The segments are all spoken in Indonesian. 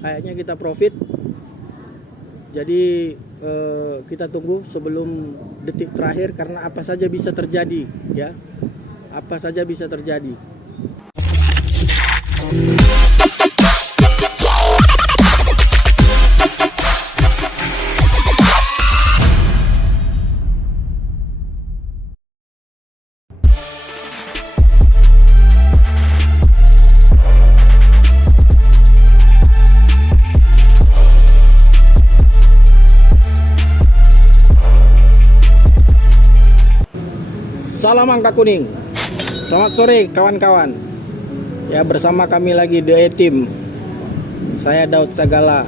kayaknya kita profit. Jadi kita tunggu sebelum detik terakhir, karena apa saja bisa terjadi, ya. Apa saja bisa terjadi. Salam angka kuning. Selamat sore kawan-kawan. Ya, bersama kami lagi The A-Team. Saya Daud Sagala.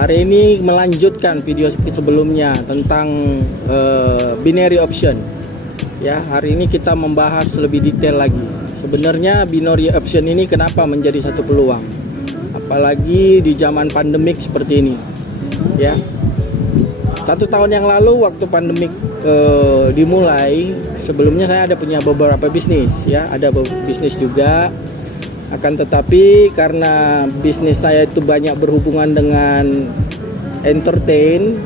Hari ini melanjutkan video sebelumnya tentang binary option. Ya, hari ini kita membahas lebih detail lagi. Sebenarnya binary option ini kenapa menjadi satu peluang? Apalagi di zaman pandemik seperti ini. Ya. 1 tahun yang lalu waktu pandemik dimulai, sebelumnya saya ada punya beberapa bisnis, ya, ada bisnis juga. Akan tetapi karena bisnis saya itu banyak berhubungan dengan entertain,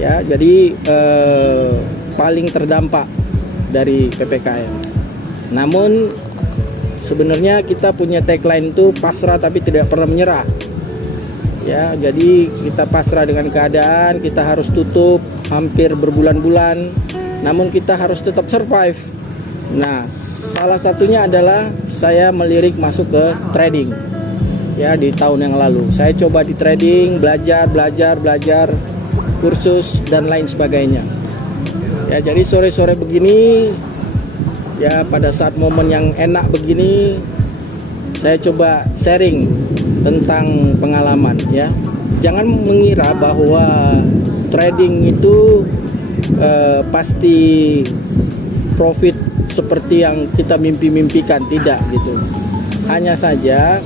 ya, jadi paling terdampak dari PPKM. Namun sebenarnya kita punya tagline itu pasrah tapi tidak pernah menyerah. Ya, jadi kita pasrah dengan keadaan, kita harus tutup hampir berbulan-bulan, namun kita harus tetap survive. Nah, salah satunya adalah saya melirik masuk ke trading. Ya, di tahun yang lalu saya coba di trading, belajar kursus dan lain sebagainya. Ya, jadi sore-sore begini, ya, pada saat momen yang enak begini, saya coba sharing tentang pengalaman, ya. Jangan mengira bahwa trading itu pasti profit seperti yang kita mimpi-mimpikan, tidak gitu. Hanya saja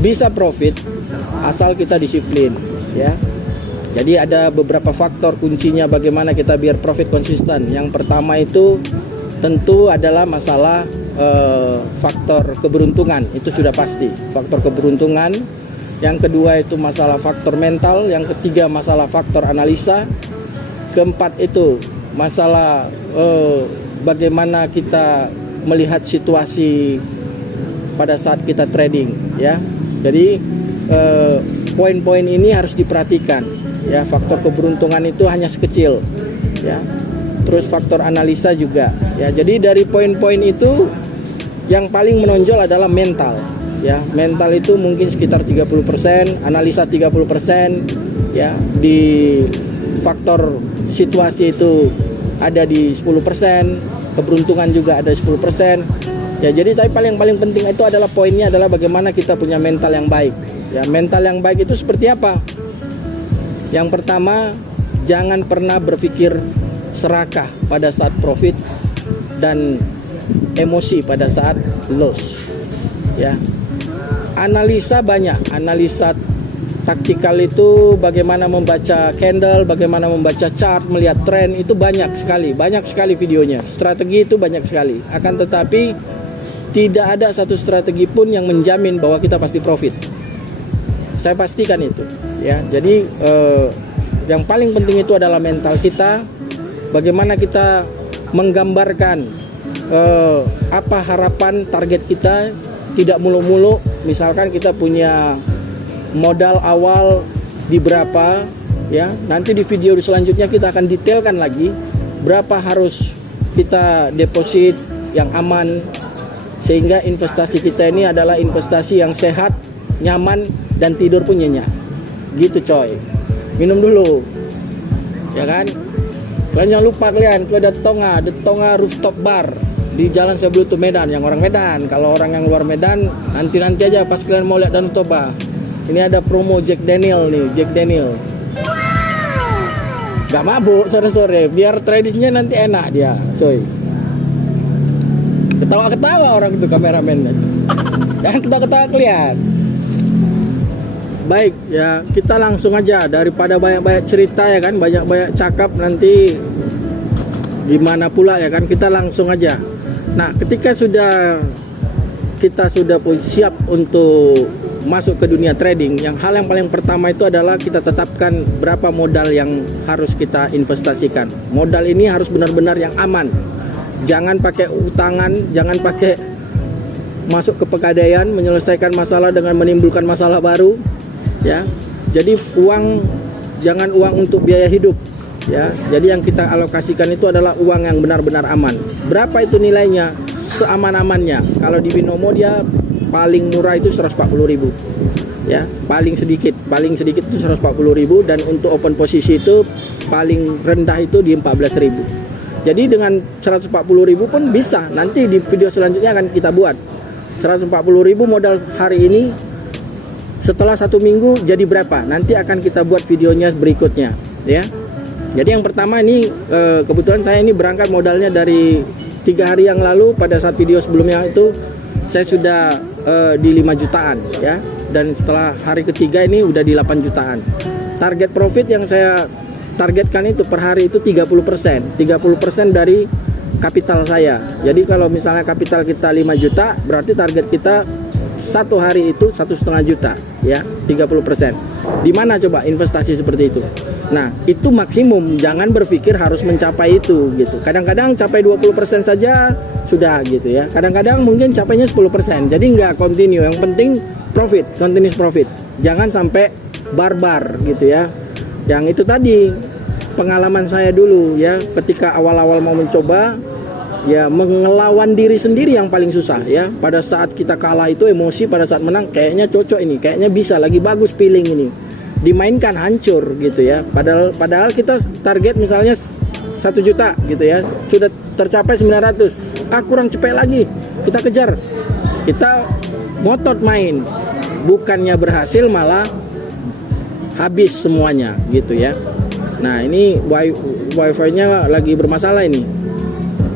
bisa profit asal kita disiplin, ya. Jadi ada beberapa faktor kuncinya bagaimana kita biar profit konsisten. Yang pertama itu tentu adalah masalah faktor keberuntungan, itu sudah pasti faktor keberuntungan. Yang kedua itu masalah faktor mental, yang ketiga masalah faktor analisa, keempat itu masalah bagaimana kita melihat situasi pada saat kita trading, ya. Jadi poin-poin ini harus diperhatikan, ya. Faktor keberuntungan itu hanya sekecil, ya. Terus faktor analisa juga, ya. Jadi dari poin-poin itu yang paling menonjol adalah mental, ya. Mental itu mungkin sekitar 30%, analisa 30%, ya. Di faktor situasi itu ada di 10%, keberuntungan juga ada 10%. Ya, jadi tapi paling penting itu adalah poinnya adalah bagaimana kita punya mental yang baik. Ya, mental yang baik itu seperti apa? Yang pertama, jangan pernah berpikir serakah pada saat profit dan emosi pada saat loss, ya. Analisa banyak, analisa taktikal itu bagaimana membaca candle, bagaimana membaca chart, melihat tren, itu banyak sekali videonya. Strategi itu banyak sekali. Akan tetapi tidak ada satu strategi pun yang menjamin bahwa kita pasti profit. Saya pastikan itu, ya. Jadi yang paling penting itu adalah mental kita. Bagaimana kita menggambarkan apa harapan target kita, tidak muluk-muluk. Misalkan kita punya modal awal di berapa, ya. Nanti di video selanjutnya kita akan detailkan lagi berapa harus kita deposit yang aman, sehingga investasi kita ini adalah investasi yang sehat, nyaman, dan tidur pun nyenyak. Gitu coy. Minum dulu, ya kan. Kalian jangan lupa, kalian itu ada The Tonga Rooftop Bar di Jalan Seblutu Medan, yang orang Medan. Kalau orang yang luar Medan, nanti aja pas kalian mau lihat Danau Toba. Ini ada promo Jack Daniel nih, Jack Daniel. Gak mabuk sore-sore, biar tradingnya nanti enak dia, coy. Ketawa-ketawa orang itu kameramen. Jangan ketawa-ketawa kalian. Baik, ya, kita langsung aja daripada banyak-banyak cerita, ya kan, banyak-banyak cakap nanti gimana pula, ya kan, kita langsung aja. Nah, ketika kita sudah siap untuk masuk ke dunia trading, hal yang paling pertama itu adalah kita tetapkan berapa modal yang harus kita investasikan. Modal ini harus benar-benar yang aman. Jangan pakai utangan, jangan pakai masuk ke pegadaian, menyelesaikan masalah dengan menimbulkan masalah baru, ya. Jadi jangan uang untuk biaya hidup, ya. Jadi yang kita alokasikan itu adalah uang yang benar-benar aman. Berapa itu nilainya? Seaman-amannya. Kalau di Binomo dia paling murah itu 140.000, ya. Paling sedikit itu 140.000, dan untuk open posisi itu paling rendah itu di 14.000. Jadi dengan 140.000 pun bisa. Nanti di video selanjutnya akan kita buat 140.000 modal hari ini, setelah 1 minggu jadi berapa, nanti akan kita buat videonya berikutnya, ya. Jadi yang pertama ini kebetulan saya ini berangkat modalnya dari 3 hari yang lalu. Pada saat video sebelumnya itu saya sudah di 5 jutaan, ya. Dan setelah hari ketiga ini udah di 8 jutaan. Target profit yang saya targetkan itu per hari itu 30% dari kapital saya. Jadi kalau misalnya kapital kita 5 juta, berarti target kita satu hari itu 1,5 juta, ya, 30%. Di mana coba investasi seperti itu? Nah, itu maksimum, jangan berpikir harus mencapai itu gitu. Kadang-kadang capai 20% saja sudah gitu, ya. Kadang-kadang mungkin capainya 10%. Jadi nggak continue, yang penting profit, continuous profit. Jangan sampai barbar gitu, ya. Yang itu tadi pengalaman saya dulu, ya, ketika awal-awal mau mencoba, ya, mengelawan diri sendiri yang paling susah, ya. Pada saat kita kalah itu emosi, pada saat menang kayaknya cocok ini, kayaknya bisa, lagi bagus feeling ini. Dimainkan hancur gitu, ya. Padahal kita target misalnya 1 juta gitu, ya. Sudah tercapai 900. Kurang cepet lagi. Kita kejar. Kita ngotot main. Bukannya berhasil malah habis semuanya gitu, ya. Nah, ini wifi-nya lagi bermasalah ini.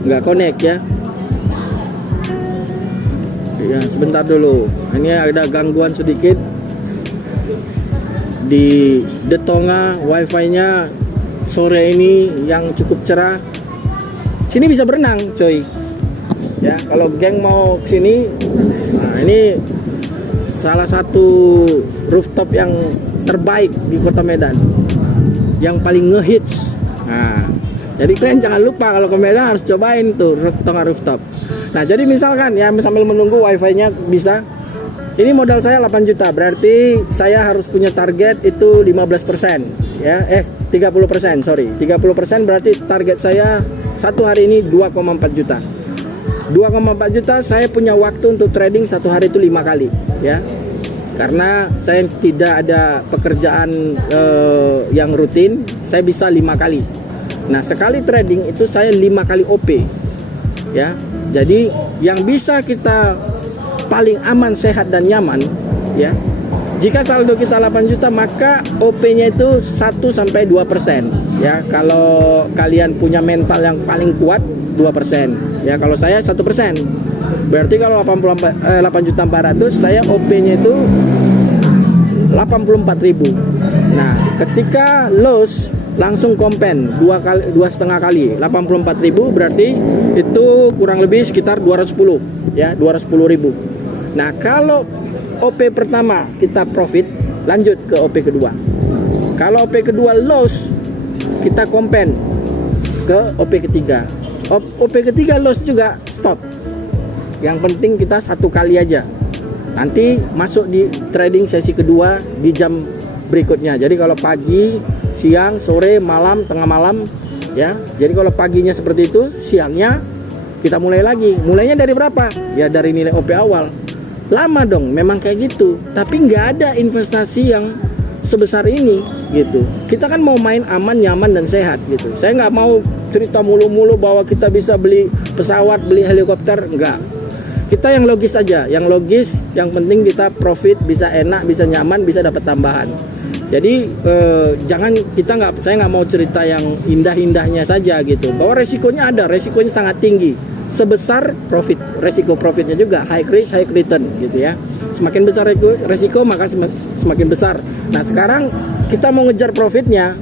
Nggak connect, ya. Ya, sebentar dulu. Ini ada gangguan sedikit di Detonga. Wifi-nya sore ini yang cukup cerah. Sini bisa berenang, coy. Ya, kalau geng mau kesini, nah ini salah satu rooftop yang terbaik di Kota Medan, yang paling ngehits. Nah, jadi kalian jangan lupa kalau ke Medan harus cobain tuh Detonga rooftop. Nah, jadi misalkan, ya, sambil menunggu wifi-nya bisa. Ini modal saya 8 juta, berarti saya harus punya target itu 15%, ya. 30%, sorry. 30% berarti target saya satu hari ini 2,4 juta. 2,4 juta saya punya waktu untuk trading satu hari itu 5 kali, ya. Karena saya tidak ada pekerjaan yang rutin, saya bisa 5 kali. Nah, sekali trading itu saya 5 kali OP, ya. Jadi yang bisa kita paling aman, sehat dan nyaman, ya. Jika saldo kita 8 juta, maka OP-nya itu 1-2%, ya. Kalau kalian punya mental yang paling kuat 2%, ya. Kalau saya 1%. Berarti kalau 8.400.000 saya OP-nya itu 84.000. Nah, ketika loss langsung kompen 2,5 kali 84.000, berarti itu kurang lebih sekitar 210, ya, 210.000. Nah, kalau OP pertama kita profit, lanjut ke OP kedua. Kalau OP kedua loss, kita kompen ke OP ketiga. OP ketiga loss juga, stop. Yang penting kita satu kali aja. Nanti masuk di trading sesi kedua di jam berikutnya. Jadi kalau pagi, siang, sore, malam, tengah malam, ya. Jadi kalau paginya seperti itu, siangnya kita mulai lagi. Mulainya dari berapa? Ya dari nilai OP awal. Lama dong, memang kayak gitu. Tapi nggak ada investasi yang sebesar ini gitu. Kita kan mau main aman, nyaman dan sehat gitu. Saya nggak mau cerita mulu-mulu bahwa kita bisa beli pesawat, beli helikopter, enggak. Kita yang logis aja, yang logis, yang penting kita profit, bisa enak, bisa nyaman, bisa dapat tambahan. Jadi saya nggak mau cerita yang indah-indahnya saja gitu. Bahwa resikonya ada, resikonya sangat tinggi. Sebesar profit, resiko profitnya juga high risk, high return gitu, ya. Semakin besar resiko maka semakin besar. Nah, sekarang kita mau ngejar profitnya,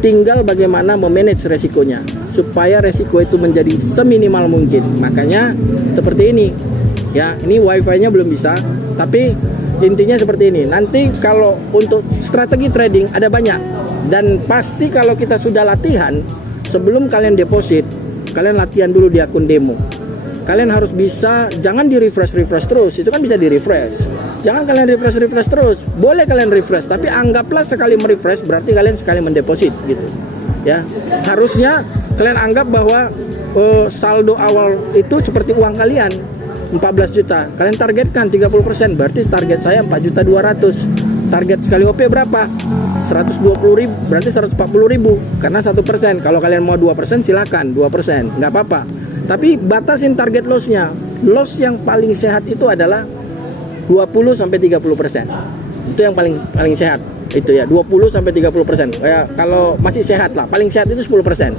tinggal bagaimana memanage resikonya supaya resiko itu menjadi seminimal mungkin. Makanya seperti ini, ya. Ini wifi-nya belum bisa, tapi intinya seperti ini. Nanti kalau untuk strategi trading ada banyak, dan pasti kalau kita sudah latihan, sebelum kalian deposit, kalian latihan dulu di akun demo. Kalian harus bisa, jangan di refresh terus, itu kan bisa di refresh. Jangan kalian refresh terus, boleh kalian refresh, tapi anggaplah sekali merefresh berarti kalian sekali mendeposit gitu. Ya, harusnya kalian anggap bahwa saldo awal itu seperti uang kalian 14 juta. Kalian targetkan 30%, berarti target saya 4.200.000. Target sekali OP berapa? 120.000, berarti 140.000 karena 1%. Kalau kalian mau 2% silakan 2%, nggak apa-apa. Tapi batasin target lossnya. Loss yang paling sehat itu adalah 20-30%. Itu yang paling sehat. Itu ya, 20-30%. Ya, kalau masih sehat lah, paling sehat itu 10%.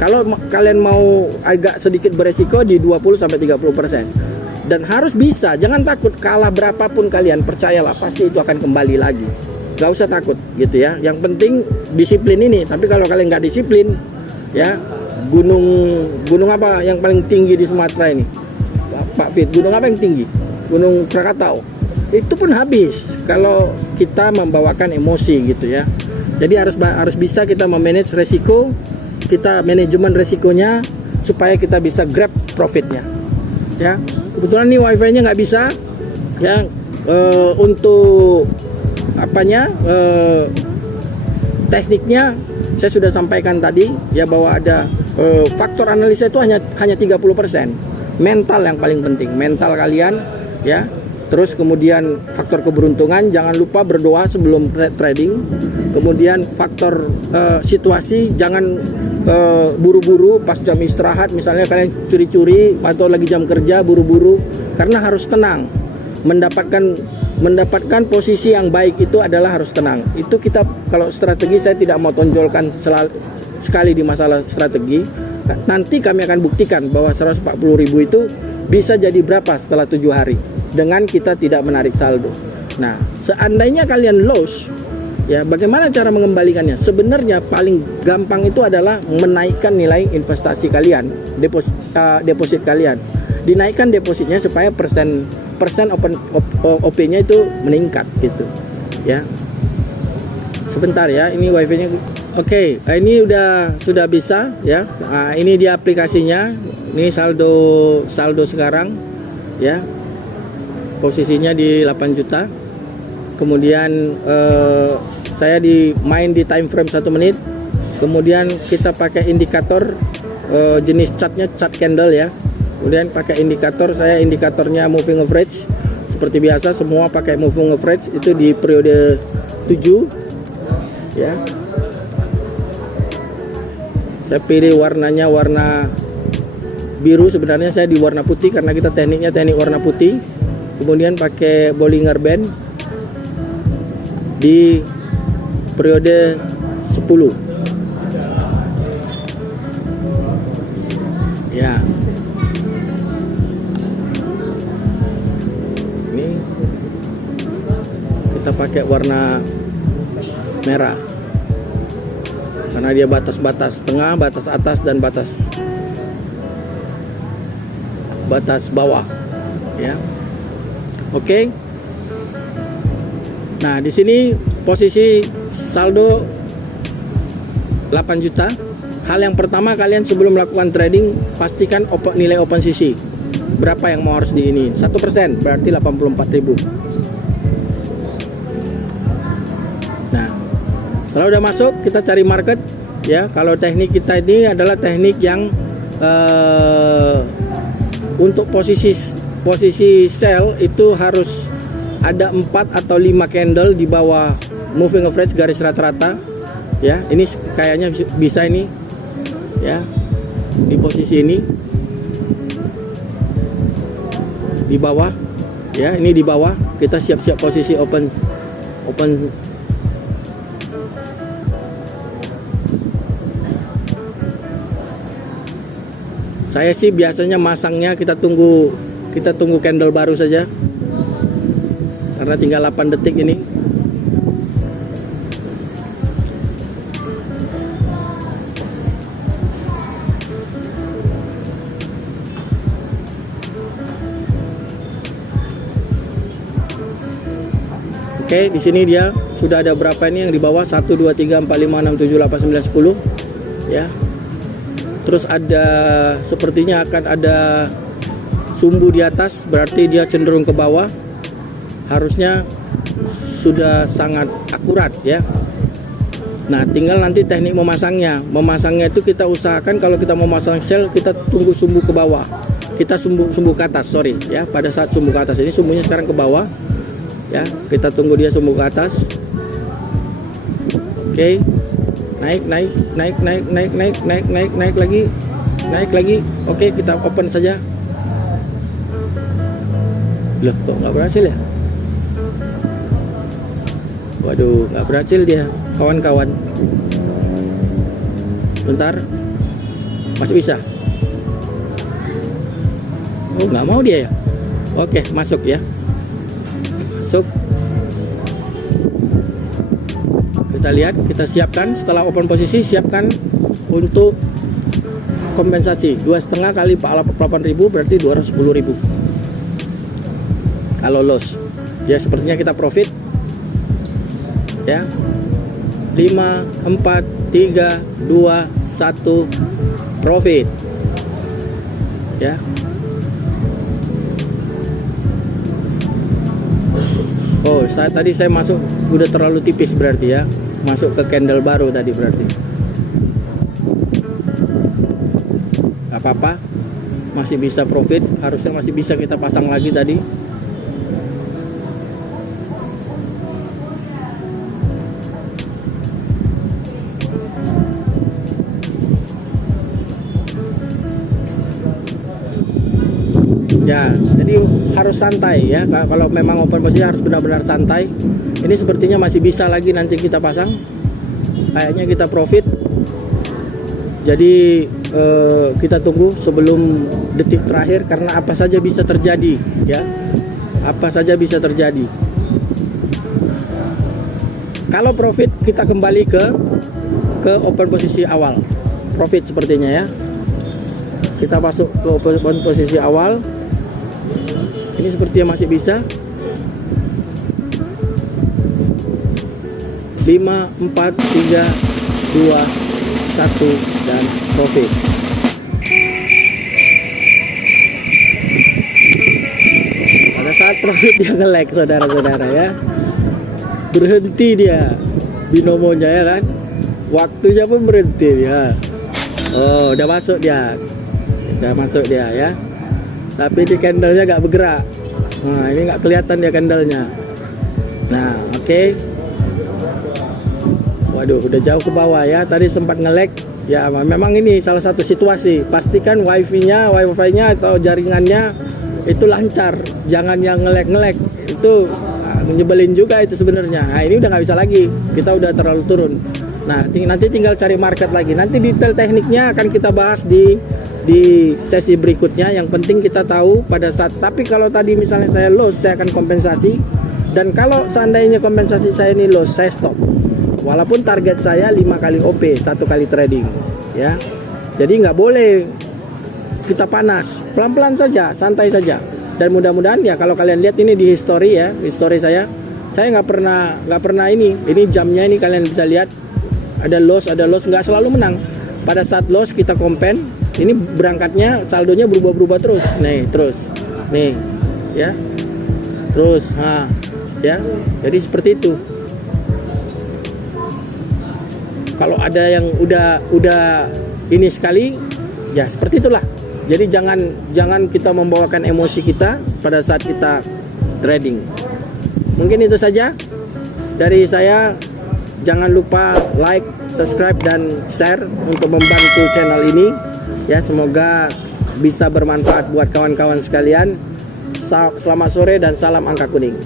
Kalau kalian mau agak sedikit beresiko di 20-30%. Dan harus bisa, jangan takut kalah berapapun kalian, percayalah pasti itu akan kembali lagi. Gak usah takut gitu ya. Yang penting disiplin ini. Tapi kalau kalian nggak disiplin, ya, gunung apa yang paling tinggi di Sumatera ini, Pak Fit? Gunung apa yang tinggi? Gunung Krakatau. Itu pun habis kalau kita membawakan emosi gitu ya. Jadi harus bisa kita memanage resiko, kita manajemen resikonya supaya kita bisa grab profitnya. Ya, kebetulan nih wifi-nya nggak bisa. Ya, untuk apanya? Tekniknya saya sudah sampaikan tadi ya, bahwa ada faktor analisa itu hanya 30%. Mental yang paling penting, mental kalian ya. Terus kemudian faktor keberuntungan, jangan lupa berdoa sebelum trading. Kemudian faktor situasi, jangan buru-buru pas jam istirahat, misalnya kalian curi-curi atau lagi jam kerja buru-buru, karena harus tenang. Mendapatkan posisi yang baik itu adalah harus tenang. Itu kita, kalau strategi saya tidak mau tonjolkan sekali di masalah strategi. Nanti kami akan buktikan bahwa 140.000 itu bisa jadi berapa setelah 7 hari dengan kita tidak menarik saldo. Nah, seandainya kalian loss, ya bagaimana cara mengembalikannya? Sebenarnya paling gampang itu adalah menaikkan nilai investasi kalian, deposit kalian. Dinaikkan depositnya supaya persen OP-nya itu meningkat gitu. Ya. Sebentar ya, ini wifi-nya. Oke, ini sudah bisa ya. Nah, ini dia aplikasinya. Ini saldo sekarang ya. Posisinya di 8 juta. Kemudian saya main di time frame 1 menit. Kemudian kita pakai indikator jenis chartnya chart candle ya. Kemudian pakai indikator, saya indikatornya moving average. Seperti biasa semua pakai moving average, itu di periode 7 ya. Saya pilih warnanya warna biru, sebenarnya saya di warna putih karena kita teknik warna putih. Kemudian pakai Bollinger Band di periode 10 ya. Ini kita pakai warna merah karena dia batas tengah, batas atas, dan batas bawah ya. Oke. Nah, di sini posisi saldo 8 juta. Hal yang pertama, kalian sebelum melakukan trading pastikan nilai open CC. Berapa yang mau harus di ini? 1% berarti 84.000. Nah, setelah udah masuk, kita cari market ya. Kalau teknik kita ini adalah teknik yang untuk posisi sell itu harus ada 4 atau 5 candle di bawah moving average garis rata-rata ya. Ini kayaknya bisa ini ya, di posisi ini di bawah ya. Ini di bawah, kita siap-siap posisi open. Saya sih biasanya masangnya kita tunggu candle baru saja karena tinggal 8 detik ini. Oke, di sini dia sudah ada berapa ini yang di bawah? 1 2 3 4 5 6 7 8 9 10 ya. Terus ada sepertinya akan ada sumbu di atas, berarti dia cenderung ke bawah. Harusnya sudah sangat akurat ya. Nah, tinggal nanti teknik memasangnya. Memasangnya itu kita usahakan kalau kita mau masang sel, kita tunggu sumbu ke bawah. Kita sumbu ke atas, sorry ya. Pada saat sumbu ke atas, ini sumbunya sekarang ke bawah. Ya, kita tunggu dia sumbu ke atas. Oke. Naik lagi. Naik lagi. Oke, kita open saja. Loh, kok nggak berhasil ya? Waduh, nggak berhasil dia, kawan-kawan. Bentar, masih bisa. Oh, nggak mau dia ya? Oke, masuk ya. Masuk. Kita lihat, kita siapkan setelah open posisi, siapkan untuk kompensasi 2,5 kali 48.000 berarti 210.000. Kalau loss, ya sepertinya kita profit. Ya, 5 4 3 2 1 profit ya. Oh, tadi saya masuk udah terlalu tipis berarti ya, masuk ke candle baru tadi berarti. Gak apa-apa, masih bisa profit, harusnya masih bisa kita pasang lagi tadi. Ya, jadi harus santai ya. Kalau memang open posisi harus benar-benar santai. Ini sepertinya masih bisa lagi nanti kita pasang. Kayaknya kita profit. Jadi kita tunggu sebelum detik terakhir karena apa saja bisa terjadi ya. Apa saja bisa terjadi. Kalau profit kita kembali ke open posisi awal. Profit sepertinya ya. Kita masuk ke open posisi awal. Ini sepertinya masih bisa. 5 4 3 2 1 dan profit. Pada saat profit dia nge-lag saudara-saudara ya. Berhenti dia binomonya ya kan. Waktunya pun berhenti dia. Oh, udah masuk dia. Udah masuk dia ya. Tapi di candlenya nggak bergerak. Nah, ini nggak kelihatan dia candlenya. Nah, oke. Waduh, udah jauh ke bawah ya. Tadi sempat nge-lag. Ya, memang ini salah satu situasi. Pastikan wifi-nya atau jaringannya itu lancar. Jangan yang nge-lag. Itu nyebelin juga itu sebenarnya. Nah, ini udah nggak bisa lagi. Kita udah terlalu turun. Nah, nanti tinggal cari market lagi. Nanti detail tekniknya akan kita bahas di sesi berikutnya. Yang penting kita tahu pada saat, tapi kalau tadi misalnya saya loss, saya akan kompensasi. Dan kalau seandainya kompensasi saya ini loss, saya stop. Walaupun target saya 5 kali OP, 1 kali trading ya. Jadi nggak boleh kita panas, pelan-pelan saja, santai saja. Dan mudah-mudahan ya, kalau kalian lihat ini di history ya, history saya nggak pernah ini jamnya ini kalian bisa lihat ada loss, nggak selalu menang. Pada saat loss kita kompen. Ini berangkatnya saldonya berubah-ubah terus. Nih, terus. Nih, ya. Terus, ya. Jadi seperti itu. Kalau ada yang udah ini sekali, ya seperti itulah. Jadi jangan kita membawakan emosi kita pada saat kita trading. Mungkin itu saja dari saya. Jangan lupa like, subscribe dan share untuk membantu channel ini. Ya, semoga bisa bermanfaat buat kawan-kawan sekalian. Selamat sore dan salam angka kuning.